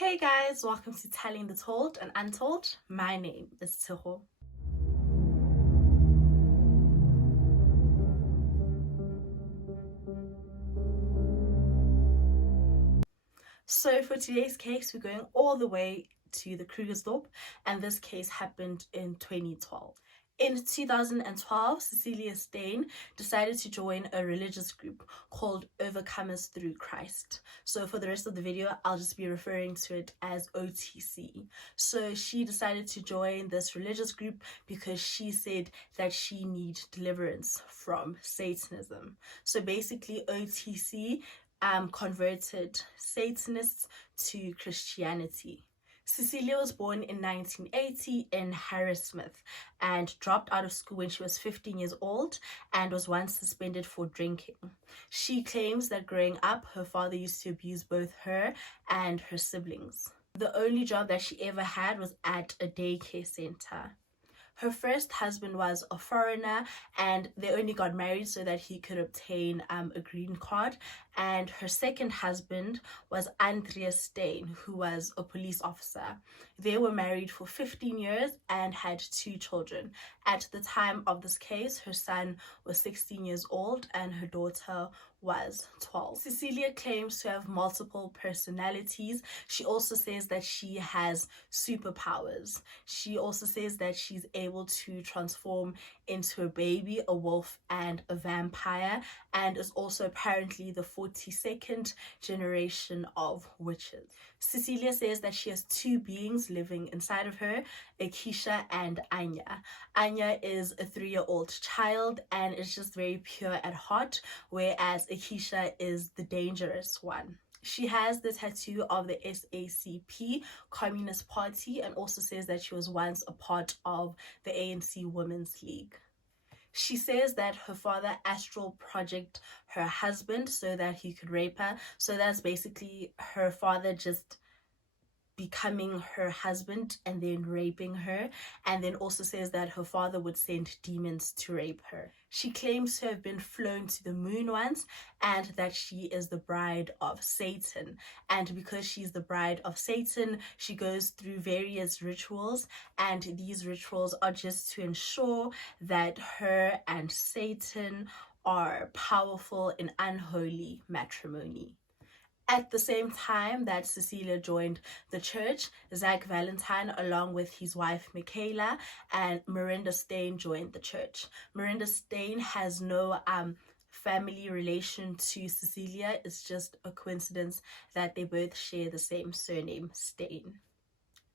Hey guys, welcome to Telling the Told and Untold. My name is Tshego. So for today's case, we're going all the way to the Krugersdorp, and this case happened in 2012. In 2012, Cecilia Steyn decided to join a religious group called Overcomers Through Christ. So for the rest of the video, I'll just be referring to it as OTC. So she decided to join this religious group because she said that she needed deliverance from Satanism. So basically, OTC converted Satanists to Christianity. Cecilia was born in 1980 in Harrismith and dropped out of school when she was 15 years old and was once suspended for drinking. She claims that growing up, her father used to abuse both her and her siblings. The only job that she ever had was at a daycare center. Her first husband was a foreigner and they only got married so that he could obtain a green card. And her second husband was Andreas Steyn, who was a police officer. They were married for 15 years and had 2 children. At the time of this case, her son was 16 years old and her daughter was 12. Cecilia claims to have multiple personalities. She also says that she has superpowers. She also says that she's able to transform into a baby, a wolf, and a vampire, and is also apparently the 42nd generation of witches. Cecilia says that she has 2 beings living inside of her, Akisha and Anya. Anya is a 3-year-old child and is just very pure at heart, whereas Akisha is the dangerous one. She has the tattoo of the SACP, Communist Party, and also says that she was once a part of the ANC Women's League. She says that her father astral projected her husband so that he could rape her. So that's basically her father just becoming her husband and then raping her, and then also says that her father would send demons to rape her. She claims to have been flown to the moon once and that she is the bride of Satan, and because she's the bride of Satan, she goes through various rituals, and these rituals are just to ensure that her and Satan are powerful in unholy matrimony. At the same time that Cecilia joined the church, Zach Valentine, along with his wife Mikeila and Miranda Steyn, joined the church. Miranda Steyn has no family relation to Cecilia. It's just a coincidence that they both share the same surname, Steyn.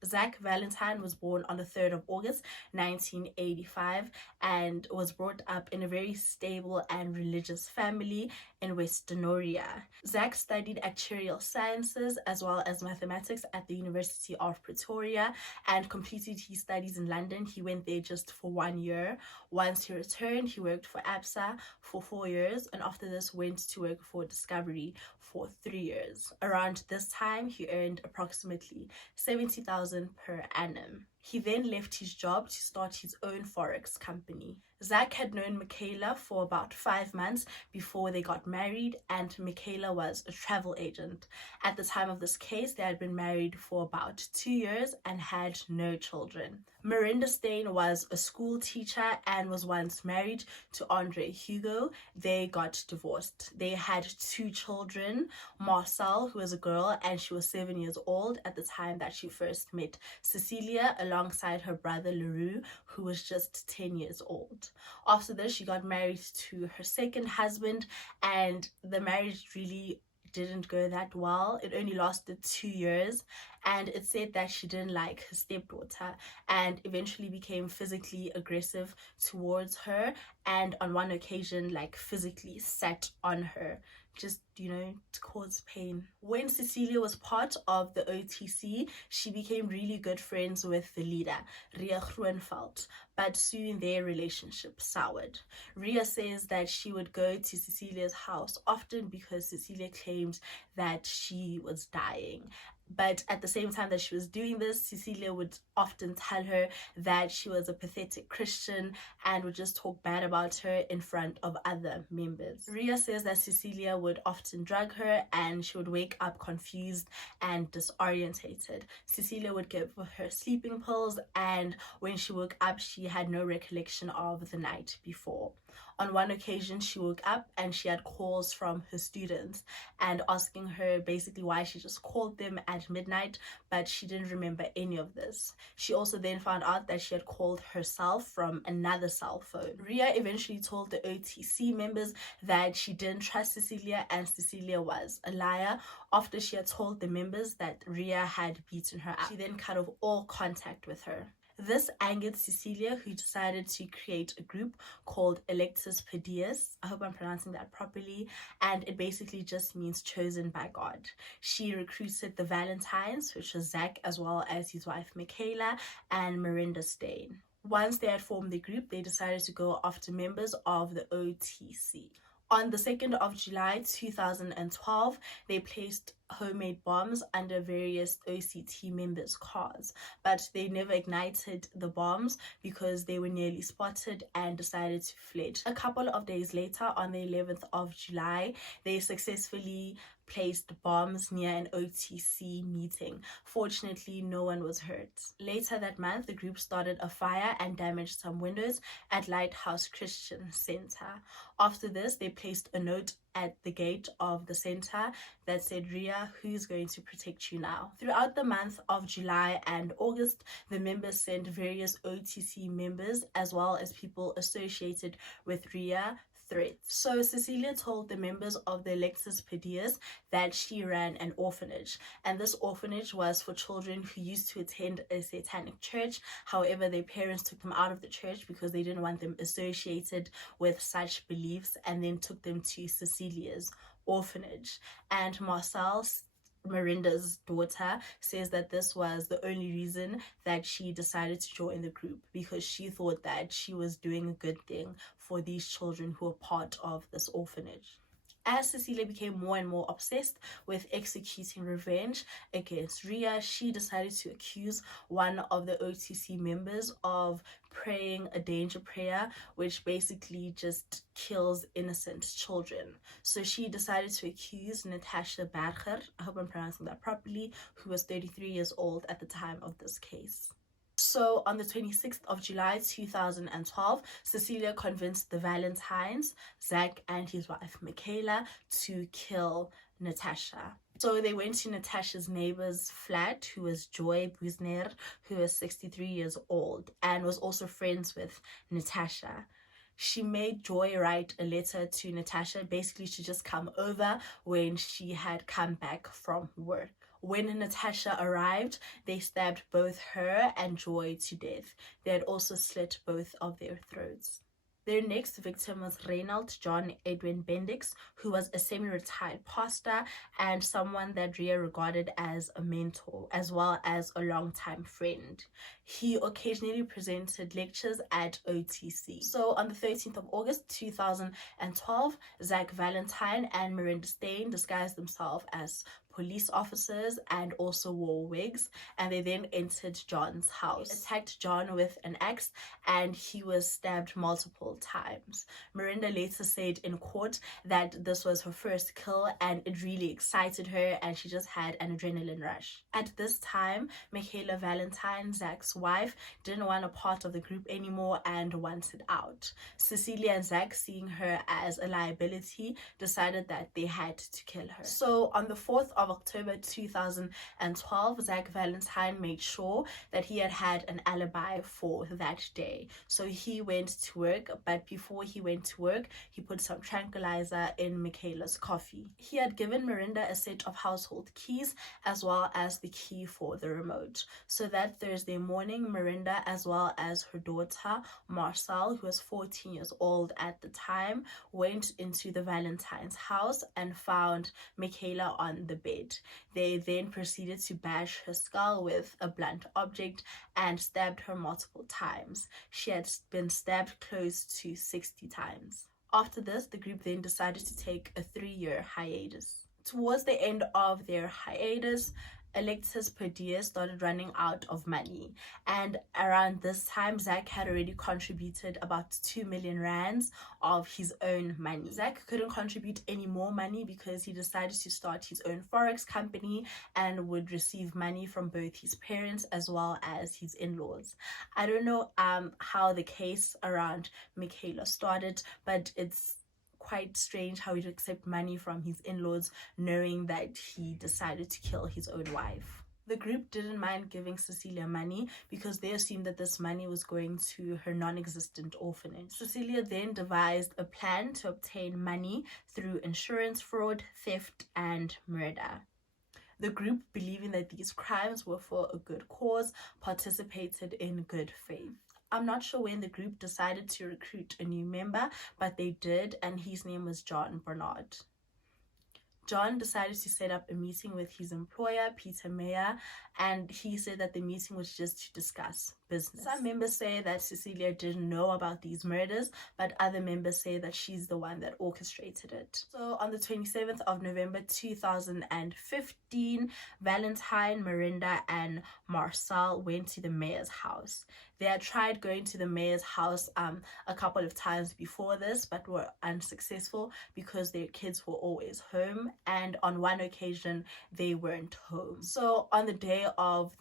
Zach Valentine was born on the 3rd of August 1985 and was brought up in a very stable and religious family in West Denoria. Zach studied actuarial sciences as well as mathematics at the University of Pretoria and completed his studies in London. He went there just for 1 year. Once he returned, he worked for ABSA for 4 years, and after this went to work for Discovery for 3 years. Around this time, he earned approximately 70,000 per annum. He then left his job to start his own forex company. Zach had known Mikeila for about 5 months before they got married, and Mikeila was a travel agent. At the time of this case, they had been married for about 2 years and had no children. Miranda Steyn was a school teacher and was once married to Andre Hugo. They got divorced. They had 2 children, Marcel, who was a girl, and she was 7 years old at the time that she first met Cecilia, alongside her brother Leroux, who was just 10 years old. After this, she got married to her second husband, and the marriage really didn't go that well. It only lasted 2 years, and it said that she didn't like her stepdaughter and eventually became physically aggressive towards her, and on one occasion physically sat on her, just to cause pain. When Cecilia was part of the OTC, she became really good friends with the leader, Ria Groenveld, but soon their relationship soured. Ria says that she would go to Cecilia's house often because Cecilia claimed that she was dying, But at the same time that she was doing this, Cecilia would often tell her that she was a pathetic Christian and would just talk bad about her in front of other members. Ria says that Cecilia would often drug her and she would wake up confused and disorientated. Cecilia would give her sleeping pills, and when she woke up, she had no recollection of the night before. On one occasion, she woke up and she had calls from her students and asking her basically why she just called them at midnight, but she didn't remember any of this. She also then found out that she had called herself from another cell phone. Ria eventually told the OTC members that she didn't trust Cecilia and Cecilia was a liar after she had told the members that Ria had beaten her up. She then cut off all contact with her. This angered Cecilia, who decided to create a group called Alexis Padillas. I hope I'm pronouncing that properly. And it basically just means chosen by God. She recruited the Valentines, which was Zach, as well as his wife Mikeila and Miranda Stain. Once they had formed the group, they decided to go after members of the OTC. On the 2nd of July 2012, they placed homemade bombs under various OCT members' cars, but they never ignited the bombs because they were nearly spotted and decided to flee. A couple of days later, on the 11th of July, they successfully placed bombs near an OTC meeting. Fortunately, no one was hurt. Later that month, the group started a fire and damaged some windows at Lighthouse Christian Center. After this, they placed a note at the gate of the center that said, "Ria, who's going to protect you now?" Throughout the month of July and August, the members sent various OTC members as well as people associated with Ria threats. So Cecilia told the members of the Alexis Padillas that she ran an orphanage, and this orphanage was for children who used to attend a Satanic church. However, their parents took them out of the church because they didn't want them associated with such beliefs, and then took them to Cecilia's orphanage. And Marcel, Miranda's daughter, says that this was the only reason that she decided to join the group, because she thought that she was doing a good thing for these children who were part of this orphanage. As Cecilia became more and more obsessed with executing revenge against Ria, she decided to accuse one of the OTC members of praying a danger prayer, which basically just kills innocent children. So she decided to accuse Natasha Berger, I hope I'm pronouncing that properly, who was 33 years old at the time of this case. So on the 26th of July 2012, Cecilia convinced the Valentines, Zach and his wife Mikeila, to kill Natasha. So they went to Natasha's neighbor's flat, who was Joy Busner, who was 63 years old and was also friends with Natasha. She made Joy write a letter to Natasha, basically to just come over when she had come back from work. When Natasha arrived, they stabbed both her and Joy to death. They had also slit both of their throats. Their next victim was Reinald John Edwin Bendix, who was a semi-retired pastor and someone that Ria regarded as a mentor, as well as a longtime friend. He occasionally presented lectures at OTC. So on the 13th of August 2012, Zach Valentine and Miranda Stain disguised themselves as police officers and also wore wigs, and they then entered John's house. They attacked John with an axe and he was stabbed multiple times. Miranda later said in court that this was her first kill and it really excited her and she just had an adrenaline rush. At this time, Mikeila Valentine, Zach's wife, didn't want a part of the group anymore and wanted out. Cecilia and Zach, seeing her as a liability, decided that they had to kill her. So on the 4th of October 2012, Zach Valentine made sure that he had an alibi for that day. So he went to work, but before he went to work, he put some tranquilizer in Mikeila's coffee. He had given Miranda a set of household keys as well as the key for the remote. So that Thursday morning, Miranda, as well as her daughter Marcel, who was 14 years old at the time, went into the Valentine's house and found Mikeila on the bed. They then proceeded to bash her skull with a blunt object and stabbed her multiple times. She had been stabbed close to 60 times. After this, the group then decided to take a 3-year hiatus. Towards the end of their hiatus, Alexis Padillas started running out of money, and around this time Zach had already contributed about 2 million rands of his own money. Zach couldn't contribute any more money because he decided to start his own forex company and would receive money from both his parents as well as his in-laws. I don't know how the case around Mikeila started, but it's quite strange how he'd accept money from his in-laws knowing that he decided to kill his own wife. The group didn't mind giving Cecilia money because they assumed that this money was going to her non-existent orphanage. Cecilia then devised a plan to obtain money through insurance fraud, theft, and murder. The group, believing that these crimes were for a good cause, participated in good faith. I'm not sure when the group decided to recruit a new member, but they did, and his name was John Bernard. John decided to set up a meeting with his employer, Peter Meyer, and he said that the meeting was just to discuss business. Some members say that Cecilia didn't know about these murders, but other members say that she's the one that orchestrated it. So on the 27th of November 2015, Valentine, Miranda, and Marcel went to the mayor's house. They had tried going to the mayor's house a couple of times before this, but were unsuccessful because their kids were always home, and on one occasion they weren't home. So on the day of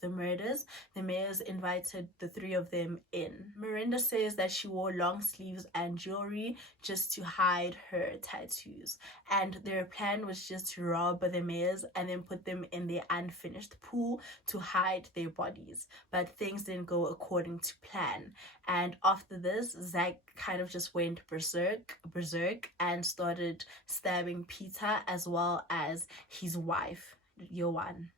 the murders, the mayors invited the three of them in. Miranda says that she wore long sleeves and jewelry just to hide her tattoos, and their plan was just to rob the mayors and then put them in their unfinished pool to hide their bodies. But things didn't go according to plan, and after this, Zach kind of just went berserk and started stabbing Peter as well as his wife, Johan.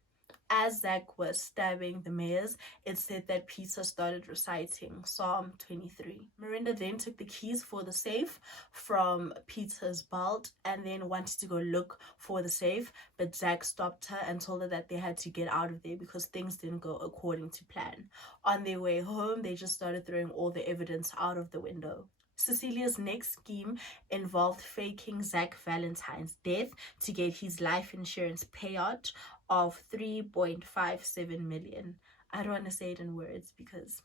As Zach was stabbing the mayors, it said that Peter started reciting Psalm 23. Miranda then took the keys for the safe from Peter's belt and then wanted to go look for the safe, but Zach stopped her and told her that they had to get out of there because things didn't go according to plan. On their way home, they just started throwing all the evidence out of the window. Cecilia's next scheme involved faking Zach Valentine's death to get his life insurance payout of 3.57 million. I don't want to say it in words because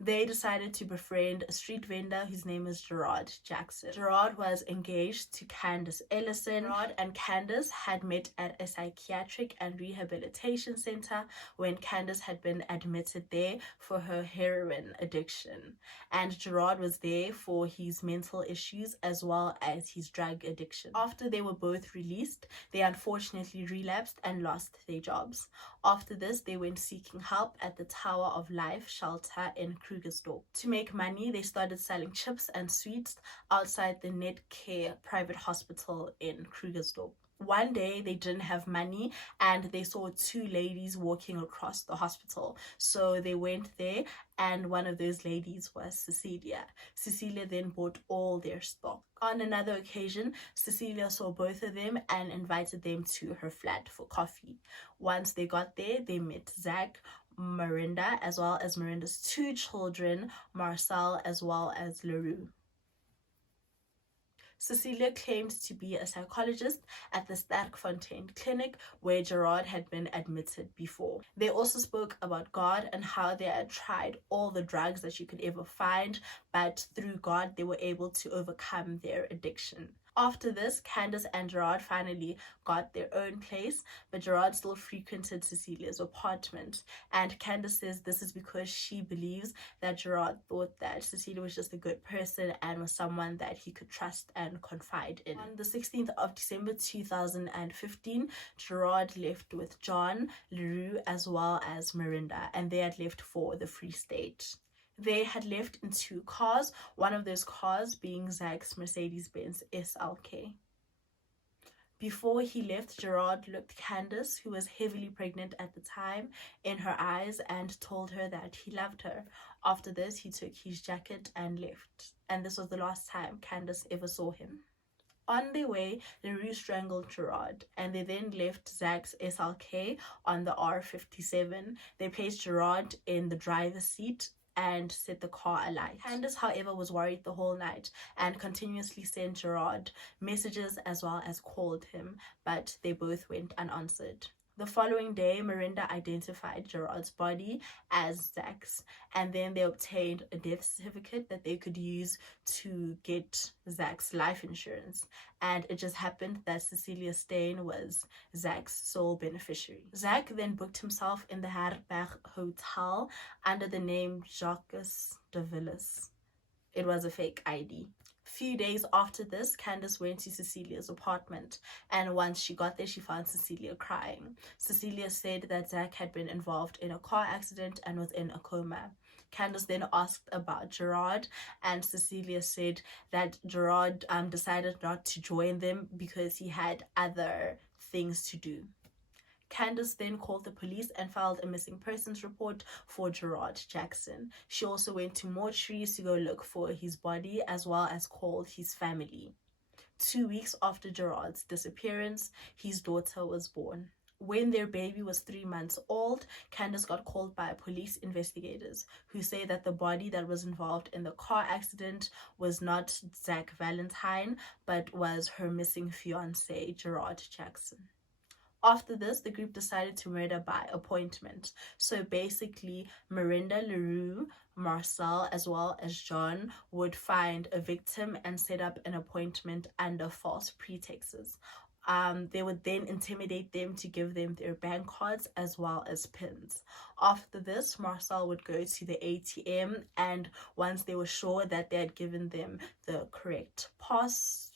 they decided to befriend a street vendor whose name is Gerard Jackson. Gerard was engaged to Candace Ellison. Gerard and Candace had met at a psychiatric and rehabilitation center when Candace had been admitted there for her heroin addiction. And Gerard was there for his mental issues as well as his drug addiction. After they were both released, they unfortunately relapsed and lost their jobs. After this, they went seeking help at the Tower of Life shelter in Krugersdorp. To make money, they started selling chips and sweets outside the Netcare private hospital in Krugersdorp. One day they didn't have money and they saw two ladies walking across the hospital. So they went there and one of those ladies was Cecilia. Cecilia then bought all their stock. On another occasion, Cecilia saw both of them and invited them to her flat for coffee. Once they got there, they met Zach, Miranda, as well as Miranda's two children, Marcel as well as LaRue. Cecilia claimed to be a psychologist at the Sterkfontein clinic where Gerard had been admitted before. They also spoke about God and how they had tried all the drugs that you could ever find, but through God they were able to overcome their addiction. After this, Candace and Gerard finally got their own place, but Gerard still frequented Cecilia's apartment. And Candace says this is because she believes that Gerard thought that Cecilia was just a good person and was someone that he could trust and confide in. On the 16th of December 2015, Gerard left with John, LaRue, as well as Miranda, and they had left for the Free State. They had left in two cars, one of those cars being Zach's Mercedes-Benz SLK. Before he left, Gerard looked Candace, who was heavily pregnant at the time, in her eyes and told her that he loved her. After this, he took his jacket and left. And this was the last time Candace ever saw him. On their way, LaRue strangled Gerard, and they then left Zach's SLK on the R57. They placed Gerard in the driver's seat and set the car alight. Candace, however, was worried the whole night and continuously sent Gerard messages as well as called him, but they both went unanswered. The following day, Miranda identified Gerard's body as Zach's, and then they obtained a death certificate that they could use to get Zach's life insurance. And it just happened that Cecilia Steyn was Zach's sole beneficiary. Zach then booked himself in the Herberg Hotel under the name Jacques de Villiers. It was a fake ID. Few days after this, Candace went to Cecilia's apartment, and once she got there, she found Cecilia crying. Cecilia said that Zach had been involved in a car accident and was in a coma. Candace then asked about Gerard, and Cecilia said that Gerard decided not to join them because he had other things to do. Candace then called the police and filed a missing persons report for Gerard Jackson. She also went to mortuaries to go look for his body as well as called his family. 2 weeks after Gerard's disappearance, his daughter was born. When their baby was 3 months old, Candace got called by police investigators who say that the body that was involved in the car accident was not Zach Valentine, but was her missing fiancé, Gerard Jackson. After this, the group decided to murder by appointment. So basically, Miranda, LaRue, Marcel, as well as John would find a victim and set up an appointment under false pretexts. They would then intimidate them to give them their bank cards as well as pins. After this, Marcel would go to the ATM, and once they were sure that they had given them the correct password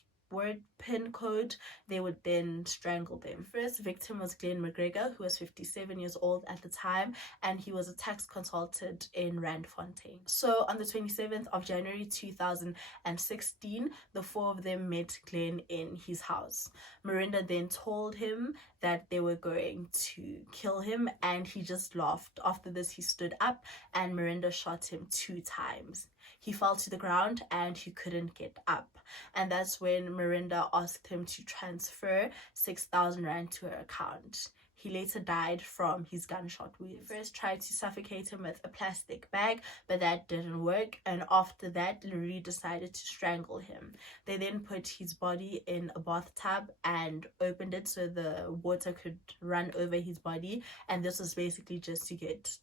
pin code, they would then strangle them. First victim was Mcgregor, who was 57 years old at the time, and he was a tax consultant in Randfontein. So on the 27th of January 2016, the four of them met Glenn in his house. Miranda then told him that they were going to kill him, and he just laughed. After this, he stood up and Miranda shot him 2 times. He fell to the ground and he couldn't get up. And that's when Miranda asked him to transfer 6,000 rand to her account. He later died from his gunshot wounds. They first tried to suffocate him with a plastic bag, but that didn't work. And after that, LaRue decided to strangle him. They then put his body in a bathtub and opened it so the water could run over his body. And this was basically just to get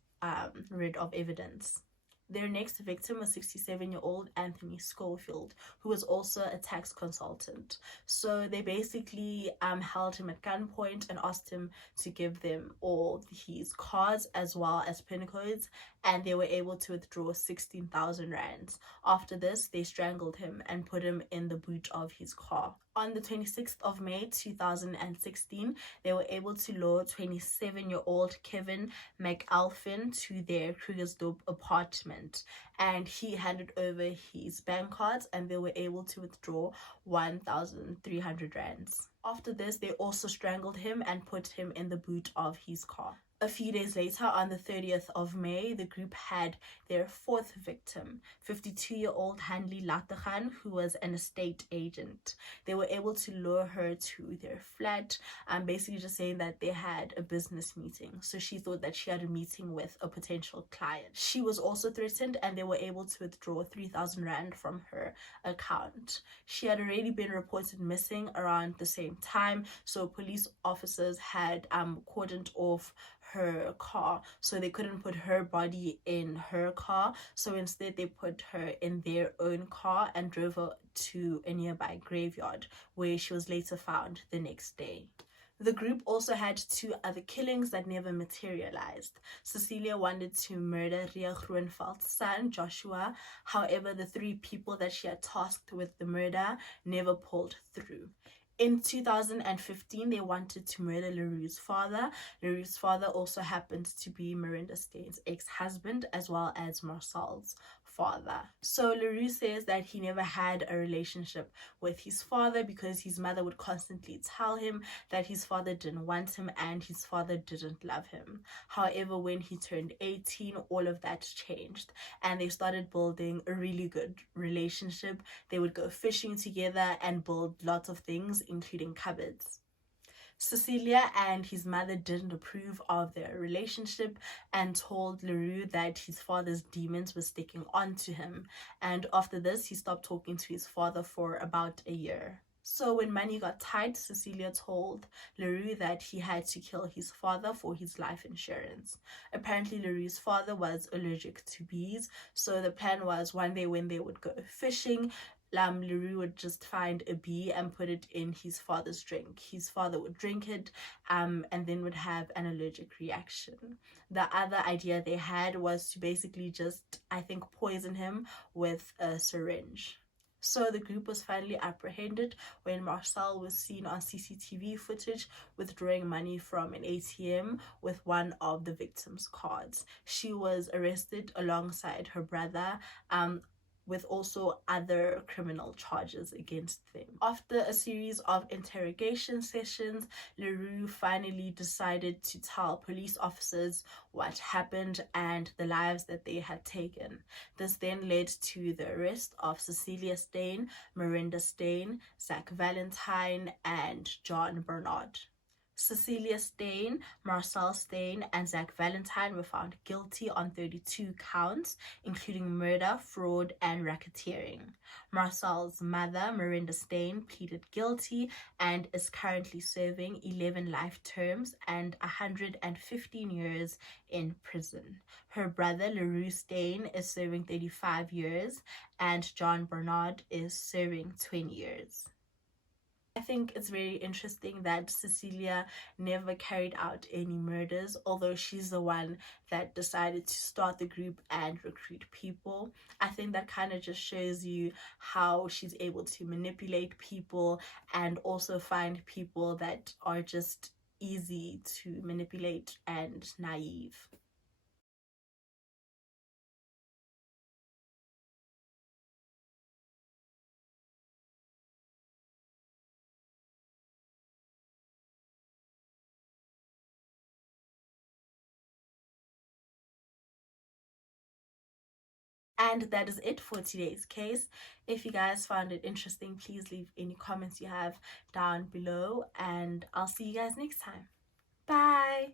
rid of evidence. Their next victim was 67-year-old Anthony Scofield, who was also a tax consultant. So they basically held him at gunpoint and asked him to give them all his cards as well as PIN codes, and they were able to withdraw 16,000 rands. After this, they strangled him and put him in the boot of his car. On the 26th of May 2016, they were able to lure 27-year-old Kevin McAlphin to their Krugersdorp apartment, and he handed over his bank cards and they were able to withdraw 1,300 rands. After this, they also strangled him and put him in the boot of his car. A few days later, on the 30th of May, the group had their 4th victim, 52-year-old Hanley Lategan, who was an estate agent. They were able to lure her to their flat, basically just saying that they had a business meeting. So she thought that she had a meeting with a potential client. She was also threatened, and they were able to withdraw 3,000 rand from her account. She had already been reported missing around the same time, so police officers had cordoned off her car, so they couldn't put her body in her car. So instead they put her in their own car and drove her to a nearby graveyard, where she was later found the next day. The group also had 2 other killings that never materialized. Cecilia wanted to murder Ria Groenveld's son, Joshua. However, the 3 people that she had tasked with the murder never pulled through. In 2015, they wanted to murder LaRue's father. LaRue's father also happened to be Miranda Steyn's ex-husband, as well as Marcel's father. So LaRue says that he never had a relationship with his father because his mother would constantly tell him that his father didn't want him and his father didn't love him. However, when he turned 18, all of that changed and they started building a really good relationship. They would go fishing together and build lots of things, including cupboards. Cecilia and his mother didn't approve of their relationship and told Leroux that his father's demons were sticking onto him. And after this, he stopped talking to his father for about a year. So when money got tight, Cecilia told Leroux that he had to kill his father for his life insurance. Apparently, Leroux's father was allergic to bees, so the plan was one day when they would go fishing, Leroux would just find a bee and put it in his father's drink. His father would drink it and then would have an allergic reaction. The other idea they had was to basically just, I think, poison him with a syringe. So the group was finally apprehended when Marcel was seen on CCTV footage withdrawing money from an ATM with one of the victim's cards. She was arrested alongside her brother, with also other criminal charges against them. After a series of interrogation sessions, Leroux finally decided to tell police officers what happened and the lives that they had taken. This then led to the arrest of Cecilia Steyn, Miranda Steyn, Zach Valentine, and John Bernard. Cecilia Steyn, Marcel Steyn, and Zach Valentine were found guilty on 32 counts, including murder, fraud, and racketeering. Marcel's mother, Miranda Steyn, pleaded guilty and is currently serving 11 life terms and 115 years in prison. Her brother, Leroux Steyn, is serving 35 years, and John Bernard is serving 20 years. I think it's very interesting that Cecilia never carried out any murders, although she's the one that decided to start the group and recruit people. I think that kind of just shows you how she's able to manipulate people and also find people that are just easy to manipulate and naive. And that is it for today's case. If you guys found it interesting, please leave any comments you have down below, and I'll see you guys next time. Bye!